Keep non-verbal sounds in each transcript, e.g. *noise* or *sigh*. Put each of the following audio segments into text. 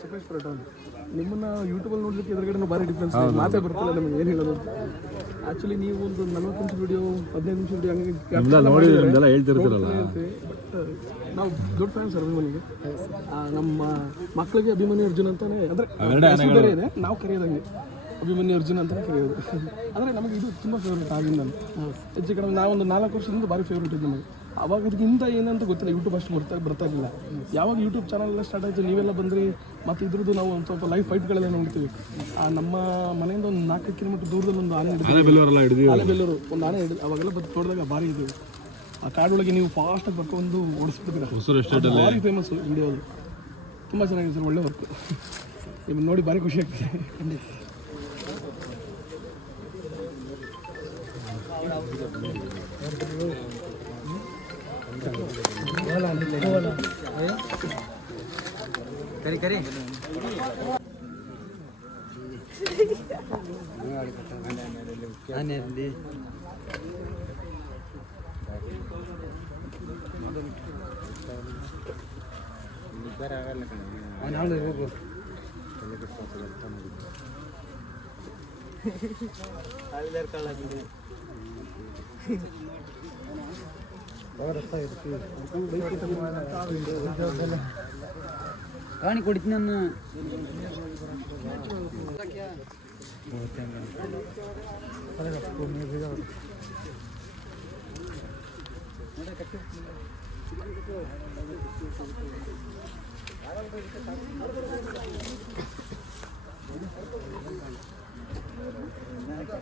ಸತೀಶ್ ಪರೋಟ ಅಂತ ನಿಮ್ಮನ್ನ ಯೂಟ್ಯೂಬಲ್ಲಿ ನೋಡ್ಲಿಕ್ಕೆ ಎದುರುಗಡೆ ಭಾರಿ ಡಿಫ್ರೆನ್ಸ್ ಮಾತೇ ಬರ್ತಿಲ್ಲ ನಮಗೆ ಏನು ಹೇಳೋದು ಆಕ್ಚುಲಿ ನೀವು ಒಂದು ನಲ್ವತ್ತು ನಿಮಿಷ ವಿಡಿಯೋ ಹದಿನೈದು ನಿಮಿಷ ವಿಡಿಯೋ ಹಂಗೆ ನೋಡಿ ನಿಮ್ದೆಲ್ಲ ಹೇಳ್ತಿರ್ತೀರಲ್ಲ. ಬಟ್ ನಾವು ದೊಡ್ಡ ಫ್ಯಾನ್ಸ್ ಅಭಿಮಾನಿಗೆ ನಮ್ಮ ಮಕ್ಕಳಿಗೆ ಅಭಿಮಾನಿ ಅರ್ಜುನ್ ಅಂತಾನೆ ಅಂದ್ರೆ ಹೆಸ್ರು ಬೇರೆ ಇದೆ ನಾವು ಕರೆಯೋದಂಗೆ. ಅಭಿಮನ್ಯು ಅರ್ಜುನ್ ಅಂತಾನೆ ಕರೆಯೋದು. *laughs* ಅಂದ್ರೆ ನಮಗೆ ಇದು ತುಂಬಾ ಫೇವ್ರೇಟ್ ಆಗಿಂದ ಹೆಚ್ಚು ಕಡಿಮೆ ನಾವೊಂದು ನಾಲ್ಕು ವರ್ಷದಿಂದ ಭಾರಿ ಫೇವ್ರೇಟ್ ಇದೆ ನಮಗೆ. ಅವಾಗ ಇದಕ್ಕಿಂತ ಏನಂತ ಗೊತ್ತಿಲ್ಲ. ಯೂಟ್ಯೂಬ್ ಅಷ್ಟು ಬರ್ತಾ ಬರ್ತಾ ಇರಲಿಲ್ಲ. ಯಾವಾಗ ಯೂಟ್ಯೂಬ್ ಚಾನಲ್ ಎಲ್ಲ ಸ್ಟಾರ್ಟ್ ಆಯಿತು ನೀವೆಲ್ಲ ಬಂದ್ರಿ ಮತ್ತು ಇದ್ರದ್ದು ನಾವು ಒಂದು ಸ್ವಲ್ಪ ಲೈವ್ ಫೈಟ್ಗಳೆಲ್ಲ ನೋಡ್ತೀವಿ. ಆ, ನಮ್ಮ ಮನೆಯಿಂದ ಒಂದು ನಾಲ್ಕು ಕಿಲೋಮೀಟರ್ ದೂರದಲ್ಲಿ ಒಂದು ಆನೆ ಹಿಡಿದು ಆನೆ ಒಂದು ಆನೆ ಹಿಡಿದು ಅವಾಗೆಲ್ಲ ಬಂದು ತೋಟದಾಗ ಭಾರಿ ಇದು ಆ ಕಾಡೊಳಗೆ ನೀವು ಫಾಸ್ಟಾಗಿ ಬರ್ಕೊಂಡು ಅಲ್ಲಿ. ಭಾರಿ ಫೇಮಸ್ ವಿಡಿಯೋ ತುಂಬ ಚೆನ್ನಾಗಿದೆ ಸರ್ ಒಳ್ಳೆ ವರ್ಕ್ ನಿಮ್ಮನ್ನು ನೋಡಿ ಭಾರಿ ಖುಷಿ ಆಗ್ತದೆ. ಖಂಡಿತ करी करी அதுல இருக்கா കാണി കൊടുത്തിനന്ന്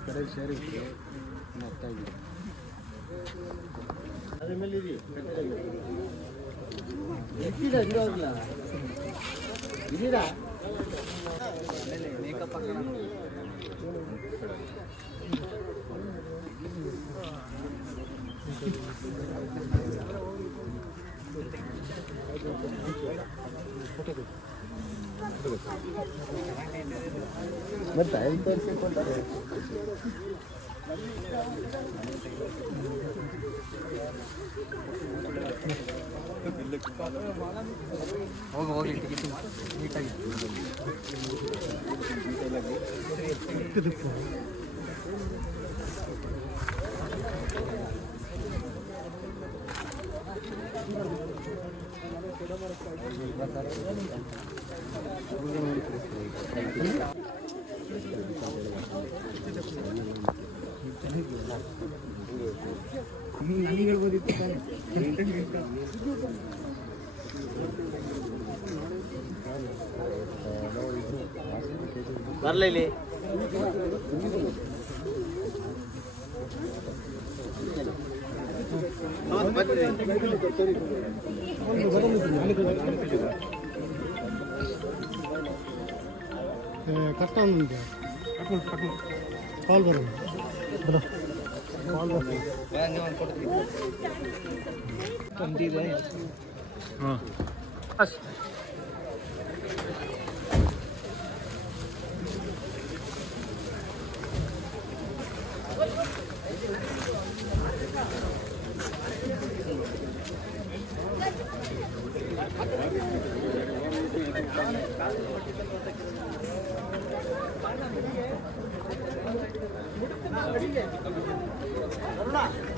ಸಂದರ್ಭದಲ್ಲಿ ನಾವು ಒಂದು ಕಡೆ ಸೇರಿದ್ವಿ ಮಾಡ್ತಾ ಇದ್ವಿ ಹೋಗು ಹೋಗ್ಲಿ ಟಿಕೆಟ್ ನೀಟಾಗಿ ನನಗೆ ಹೇಳ್ಬೋದಿತ್ತು ಬರಲ್ಲ ಇಲ್ಲಿ ಕಷ್ಟ ಒಂದು ಕಾಲ್ ఉన్నాయి కష్టం ఉంది పాలు బరం పాలు Hola.